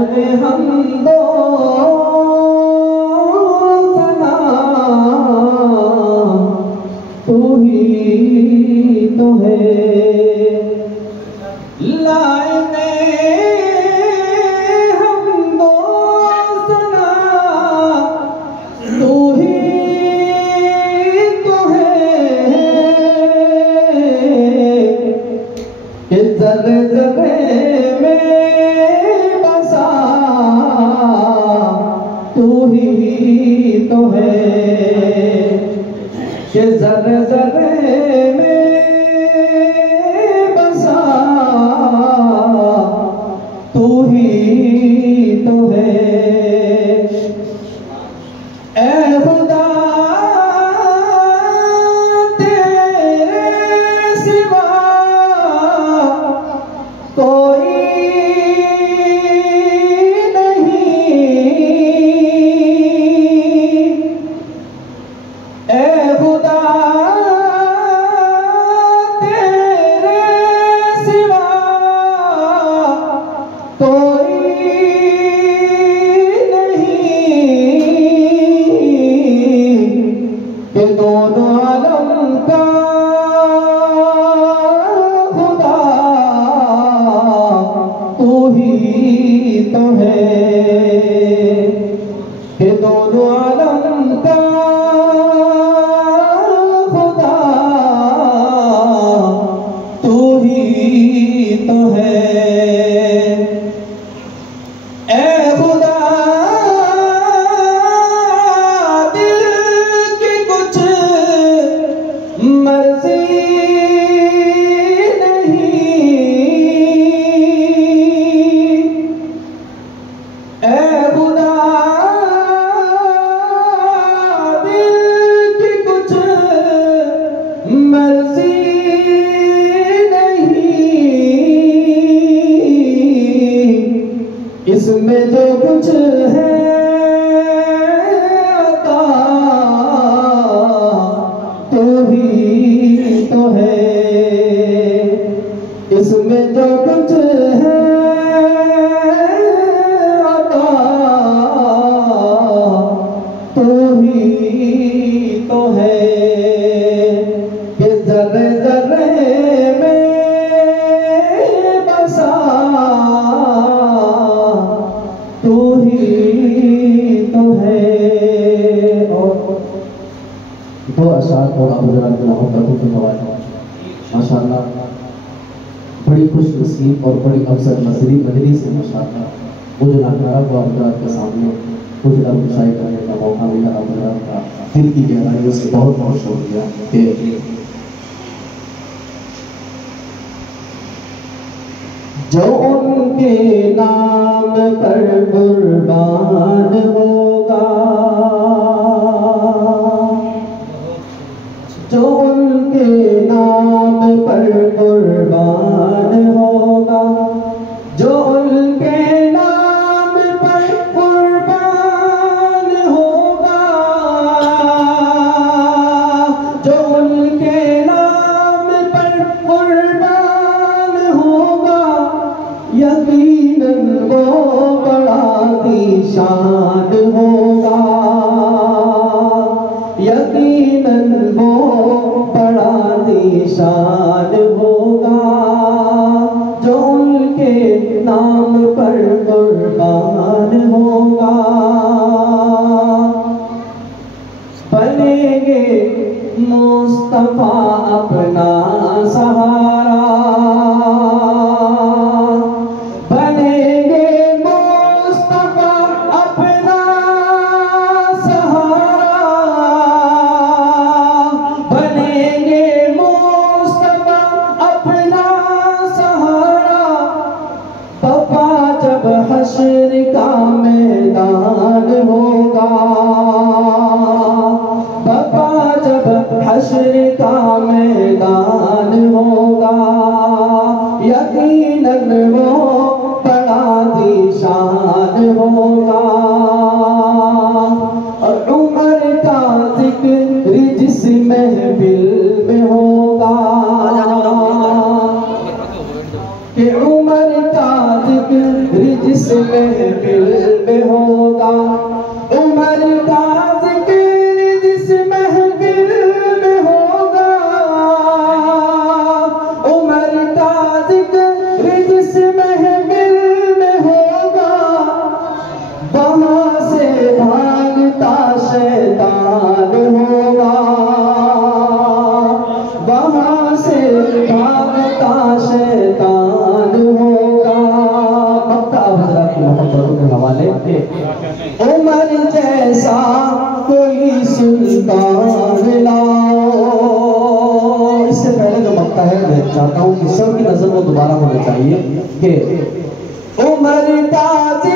में हम दो सना, तू ही तो है। लाए में हम दो सना, तू ही तो है। कि ज़र्रे ज़र्रे में बसा, तू ही तो है। कि ज़र्रे ज़र्रे में बसा, तू ही तो है। ऐ खुदा तेरे सिवा कोई नहीं। ऐ खुदा तेरे सिवा कोई कि दोनों आलम का खुदा तू ही तो है। कि दोनों आलम का खुदा तू ही तो है। ऐ खुदा मर्जी नहीं। ऐ खुदा दिल की कुछ मर्जी नहीं। इसमें जो कुछ है अता, तू ही तो है। इसमें जो कुछ है अता, तू ही तो है। कि ज़र्रे ज़र्रे में बसा, तू ही तो है। और दो अशार और अबू जलाल की मोहब्बतों के हवाले माशाअल्लाह बड़ी खुश नसीब और बड़ी अफसर नजरी मजरी से माशाअल्लाह वो जो नकारा को अबू जलाल के सामने कुछ लफ्ज़ शायरी करने का मौका मिला। अबू जलाल का दिल की गहराइयों से बहुत बहुत शुक्रिया। कि जो उनके नाम पर कुर्बान होगा, जो उनके नाम पर कुर्बान होगा, जो उनके नाम पर कुर्बान होगा, जो उनके नाम पर कुर्बान होगा, यकीनन वो बड़ा ज़ीशान होगा। यकीनन वो बड़ा ज़ीशान होगा, जो उनके नाम पर कुर्बान होगा। बनेंगे मुस्तफा अपना सहारा, बनेंगे मुस्तफा अपना सहारा, बनेंगे मुस्तफा अपना सहारा। पापा जब हश्र का मैदान होगा, पापा जब हश्र का मैदान होगा, यकीनन वो बड़ा ज़ीशान होगा। और उमर का जिक्र जिस महफिल में होगा, कि उमर का जिक्र जिस महफिल निकाल लाओ। इससे पहले जो मक्ता है मैं चाहता हूँ कि सबकी नजर में दोबारा होना चाहिए कि उमर ताज